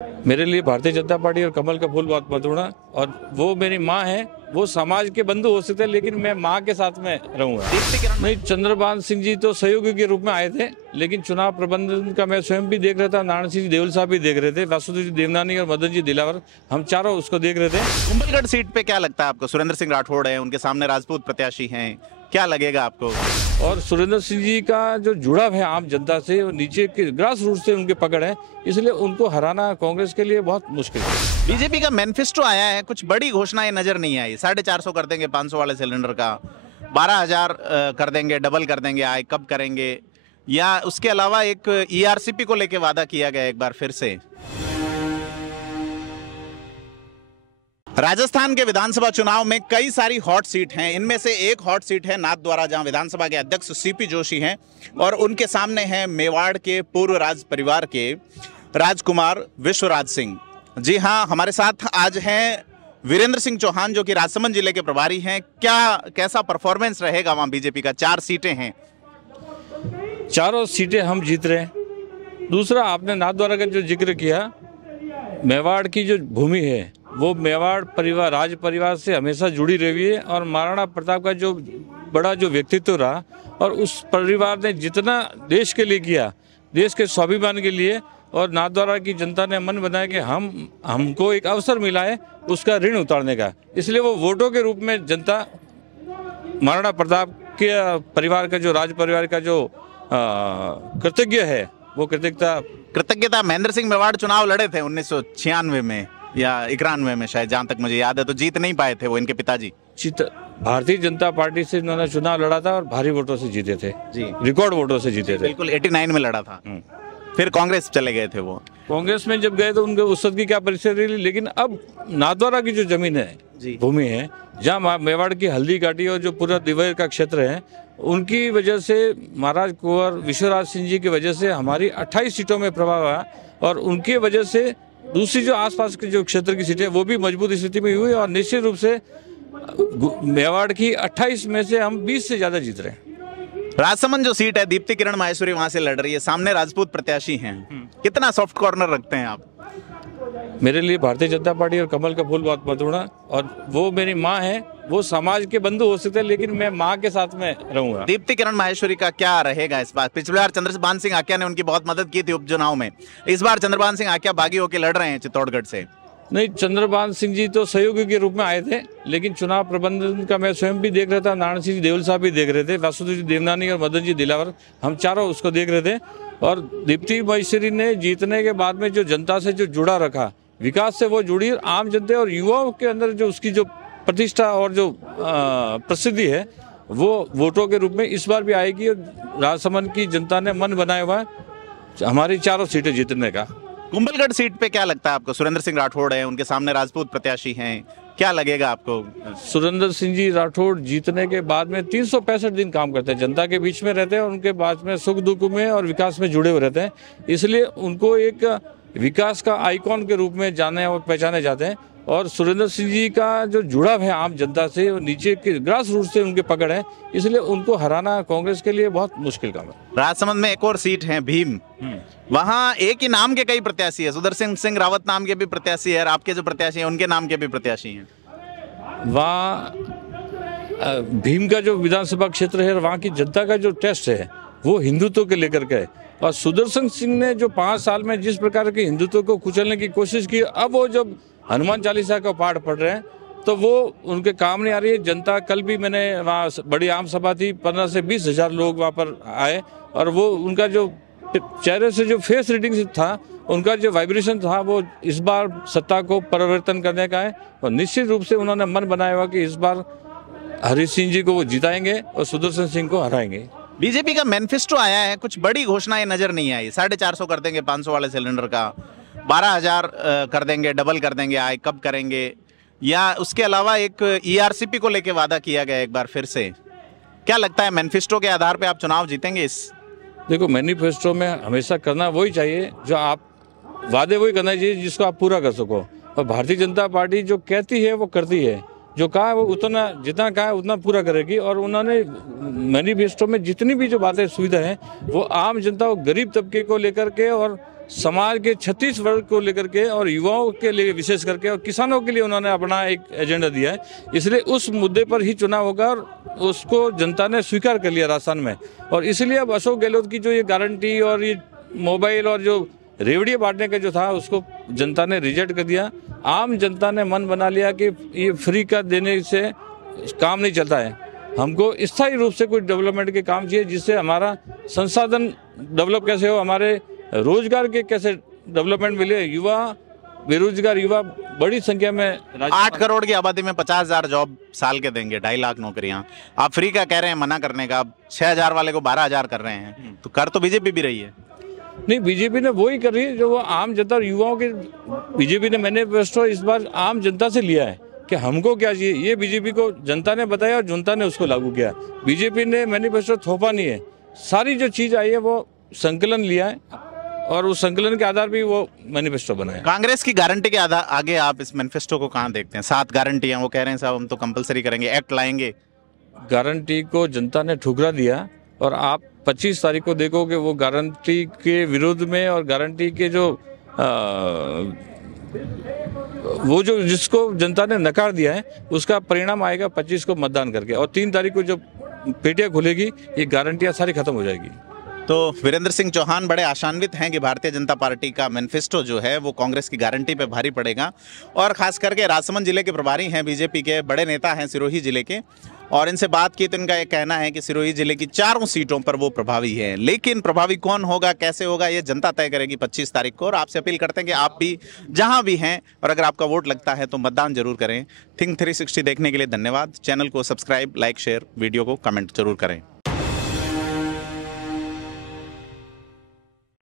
मेरे लिए भारतीय जनता पार्टी और कमल का फूल बहुत महत्वपूर्ण है और वो मेरी माँ है। वो समाज के बंधु हो सकते हैं लेकिन मैं माँ के साथ में रहूंगा। नहीं, चंद्रभान सिंह जी तो सहयोगी के रूप में आए थे, लेकिन चुनाव प्रबंधन का मैं स्वयं भी देख रहा था, नारायण सिंह देवल साहब भी देख रहे थे, वासुदेव जी देवनानी और मदन जी दिलावर, हम चारों उसको देख रहे थे। कुंभलगढ़ सीट पे क्या लगता है आपको? सुरेंद्र सिंह राठौड़ है, उनके सामने राजपूत प्रत्याशी हैं, क्या लगेगा आपको? और सुरेंद्र सिंह जी का जो जुड़ाव है आम जनता से और नीचे के ग्रास रूट से उनके पकड़ है, इसलिए उनको हराना कांग्रेस के लिए बहुत मुश्किल है। बीजेपी का मैनिफेस्टो आया है, कुछ बड़ी घोषणाएं नजर नहीं आई। 450 कर देंगे 500 वाले सिलेंडर का, 12,000 कर देंगे, डबल कर देंगे आय, कब करेंगे? या उसके अलावा एक ईआरसीपी को लेके वादा किया गया एक बार फिर से। राजस्थान के विधानसभा चुनाव में कई सारी हॉट सीट हैं। इनमें से एक हॉट सीट है नाथद्वारा, जहां विधानसभा के अध्यक्ष सीपी जोशी हैं और उनके सामने हैं मेवाड़ के पूर्व राज परिवार के राजकुमार विश्वराज सिंह। जी हां, हमारे साथ आज हैं वीरेंद्र सिंह चौहान, जो कि राजसमंद जिले के प्रभारी हैं। कैसा परफॉर्मेंस रहेगा वहां बीजेपी का? 4 सीटें हैं, चारों सीटें हम जीत रहे हैं। दूसरा, आपने नाथद्वारा का जो जिक्र किया, मेवाड़ की जो भूमि है वो मेवाड़ परिवार, राज परिवार से हमेशा जुड़ी रही है और महाराणा प्रताप का जो बड़ा जो व्यक्तित्व रहा और उस परिवार ने जितना देश के लिए किया, देश के स्वाभिमान के लिए, और नाथद्वारा की जनता ने मन बनाया कि हमको एक अवसर मिला है उसका ऋण उतारने का, इसलिए वो वोटों के रूप में जनता महाराणा प्रताप के परिवार का, जो राज परिवार का जो कृतज्ञ है, वो कृतज्ञता महेंद्र सिंह मेवाड़ चुनाव लड़े थे 1996 में या 91 में शायद, जहां तक मुझे याद है, तो जीत नहीं पाए थे वो, इनके पिताजी। भारतीय जनता पार्टी से उन्होंने चुनाव लड़ा था और भारी वोटों से जीते थे जी, रिकॉर्ड वोटों से जीते थे। बिल्कुल 89 में लड़ा था। फिर कांग्रेस चले गए थे वो। कांग्रेस में जब गए तो उनके उस वक्त की क्या परिस्थिति रही, लेकिन अब नाथद्वारा की जो जमीन है, भूमि है, जहाँ मेवाड़ की हल्दी घाटी और जो पूरा दिवैर का क्षेत्र है, उनकी वजह से, महाराज कुंवर विश्वराज सिंह जी की वजह से हमारी 28 सीटों में प्रभाव आया और उनकी वजह से दूसरी जो आसपास के जो क्षेत्र की सीटें वो भी मजबूत स्थिति में हुई और निश्चित रूप से मेवाड़ की 28 में से हम 20 से ज्यादा जीत रहे हैं। राजसमंद जो सीट है, दीप्ति किरण माहेश्वरी वहां से लड़ रही है, सामने राजपूत प्रत्याशी हैं। कितना सॉफ्ट कॉर्नर रखते हैं आप? मेरे लिए भारतीय जनता पार्टी और कमल का फूल बहुत महत्वपूर्ण है और वो मेरी माँ है। वो समाज के बंधु हो सकते हैं लेकिन मैं माँ के साथ में रहूंगा। दीप्ति किरण माहेश्वरी का क्या रहेगा इस बार? पिछली बार चंद्रभान सिंह आक्या ने उनकी बहुत मदद की थी उपचुनाव में, इस बार चंद्रभान सिंह आक्या बागी होकर लड़ रहे हैं चित्तौड़गढ़ से। नहीं, चंद्रभान सिंह जी तो सहयोगी के रूप में आए थे, लेकिन चुनाव प्रबंधन का मैं स्वयं भी देख रहा था, नारायण सिंह देवल साहब भी देख रहे थे, वासुदेव जी देवनानी और मदन जी दिलावर, हम चारों उसको देख रहे थे। और दीप्ति माहेश्वरी ने जीतने के बाद में जो जनता से जो जुड़ा रखा, विकास से वो जुड़ी, आम जनता और युवाओं के अंदर जो उसकी जो प्रतिष्ठा और जो प्रसिद्धि है वो वोटों के रूप में इस बार भी आएगी। और राजसमंद की जनता ने मन बनाया हुआ है हमारी चारों सीटें जीतने का। कुंभलगढ़ सीट पे क्या लगता है आपको? सुरेंद्र सिंह राठौड़ है, उनके सामने राजपूत प्रत्याशी हैं, क्या लगेगा आपको? सुरेंद्र सिंह जी राठौड़ जीतने के बाद में 365 दिन काम करते हैं, जनता के बीच में रहते हैं और उनके बाद में सुख दुख में और विकास में जुड़े हुए रहते हैं, इसलिए उनको एक विकास का आइकॉन के रूप में जाने और पहचाने जाते हैं। और सुरेंद्र सिंह जी का जो जुड़ाव है आम जनता से और नीचे के ग्रास रूट से उनके पकड़ है, इसलिए उनको हराना कांग्रेस के लिए बहुत मुश्किल काम है। राजसमंद में एक और सीट है भीम, वहाँ एक ही नाम के कई प्रत्याशी है, सुदर्शन सिंह रावत नाम के भी प्रत्याशी है और आपके जो प्रत्याशी हैं उनके नाम के भी प्रत्याशी हैं। वहाँ भीम का जो विधानसभा क्षेत्र है, वहाँ की जनता का जो टेस्ट है वो हिंदुत्व के लेकर के है और सुदर्शन सिंह ने जो 5 साल में जिस प्रकार के हिंदुत्व को कुचलने की कोशिश की, अब वो जब हनुमान चालीसा का पाठ पढ़ रहे हैं तो वो उनके काम नहीं आ रही है। जनता, कल भी मैंने वहाँ बड़ी आम सभा थी, 15 से 20 हजार लोग वहाँ पर आए और वो उनका जो चेहरे से जो फेस रीडिंग था, उनका जो वाइब्रेशन था, वो इस बार सत्ता को परिवर्तन करने का है और निश्चित रूप से उन्होंने मन बनाया हुआ कि इस बार हरि सिंह जी को वो जिताएंगे और सुदर्शन सिंह को हराएंगे। बीजेपी का मैनिफेस्टो आया है, कुछ बड़ी घोषणाएं नजर नहीं आई। 450 कर देंगे 500 वाले सिलेंडर का, 12,000 कर देंगे, डबल कर देंगे आय, कब करेंगे? या उसके अलावा एक ईआरसीपी को लेके वादा किया गया एक बार फिर से। क्या लगता है मैनिफेस्टो के आधार पे आप चुनाव जीतेंगे इस? देखो, मैनिफेस्टो में हमेशा करना वही चाहिए जो आप वादे, वही करना चाहिए जिसको आप पूरा कर सको। और भारतीय जनता पार्टी जो कहती है वो करती है, जो कहा है वो उतना, जितना कहा है उतना पूरा करेगी। और उन्होंने मैनिफेस्टो में जितनी भी जो बातें सुविधा है वो आम जनता और गरीब तबके को लेकर के और समाज के 36 वर्ग को लेकर के और युवाओं के लिए विशेष करके और किसानों के लिए उन्होंने अपना एक एजेंडा दिया है। इसलिए उस मुद्दे पर ही चुनाव होगा और उसको जनता ने स्वीकार कर लिया राजस्थान में। और इसलिए अब अशोक गहलोत की जो ये गारंटी और ये मोबाइल और जो रेवड़ियाँ बांटने का जो था उसको जनता ने रिजेक्ट कर दिया। आम जनता ने मन बना लिया कि ये फ्री का देने से काम नहीं चलता है, हमको स्थायी रूप से कुछ डेवलपमेंट के काम चाहिए जिससे हमारा संसाधन डेवलप कैसे हो, हमारे रोजगार के कैसे डेवलपमेंट मिले। युवा बेरोजगार युवा बड़ी संख्या में 8 करोड़ की आबादी में 50,000 जॉब साल के देंगे, 2.5 लाख नौकरियां। आप फ्री का कह रहे हैं मना करने का, आप 6,000 वाले को 12,000 कर रहे हैं, तो कर तो बीजेपी भी रही है। नहीं, बीजेपी ने वही कर रही है जो वो आम जनता और युवाओं के। बीजेपी ने मैनिफेस्टो इस बार आम जनता से लिया है कि हमको क्या चाहिए, ये बीजेपी को जनता ने बताया और जनता ने उसको लागू किया। बीजेपी ने मैनिफेस्टो थोपा नहीं है, सारी जो चीज आई है वो संकलन लिया है और उस संकलन के आधार पर वो मैनिफेस्टो बनाया। कांग्रेस की गारंटी के आगे आप इस मैनिफेस्टो को कहाँ देखते हैं? 7 गारंटियां, वो कह रहे हैं साहब हम तो कंपलसरी करेंगे, एक्ट लाएंगे। गारंटी को जनता ने ठुकरा दिया और आप 25 तारीख को देखोगे वो गारंटी के विरोध में और गारंटी के जो वो जो जिसको जनता ने नकार दिया है उसका परिणाम आएगा 25 को मतदान करके। और 3 तारीख को जब पेटियां खुलेगी ये गारंटियां सारी खत्म हो जाएगी। तो वीरेंद्र सिंह चौहान बड़े आशान्वित हैं कि भारतीय जनता पार्टी का मैनिफेस्टो जो है वो कांग्रेस की गारंटी पे भारी पड़ेगा। और खास करके राजसमंद जिले के प्रभारी हैं बीजेपी के, बड़े नेता हैं सिरोही जिले के, और इनसे बात की तो इनका ये कहना है कि सिरोही जिले की 4 सीटों पर वो प्रभावी है। लेकिन प्रभावी कौन होगा, कैसे होगा, ये जनता तय करेगी 25 तारीख को। और आपसे अपील करते हैं कि आप भी जहां भी हैं और अगर आपका वोट लगता है तो मतदान जरूर करें। थिंक 360 देखने के लिए धन्यवाद। चैनल को सब्सक्राइब, लाइक, शेयर, वीडियो को कमेंट जरूर करें।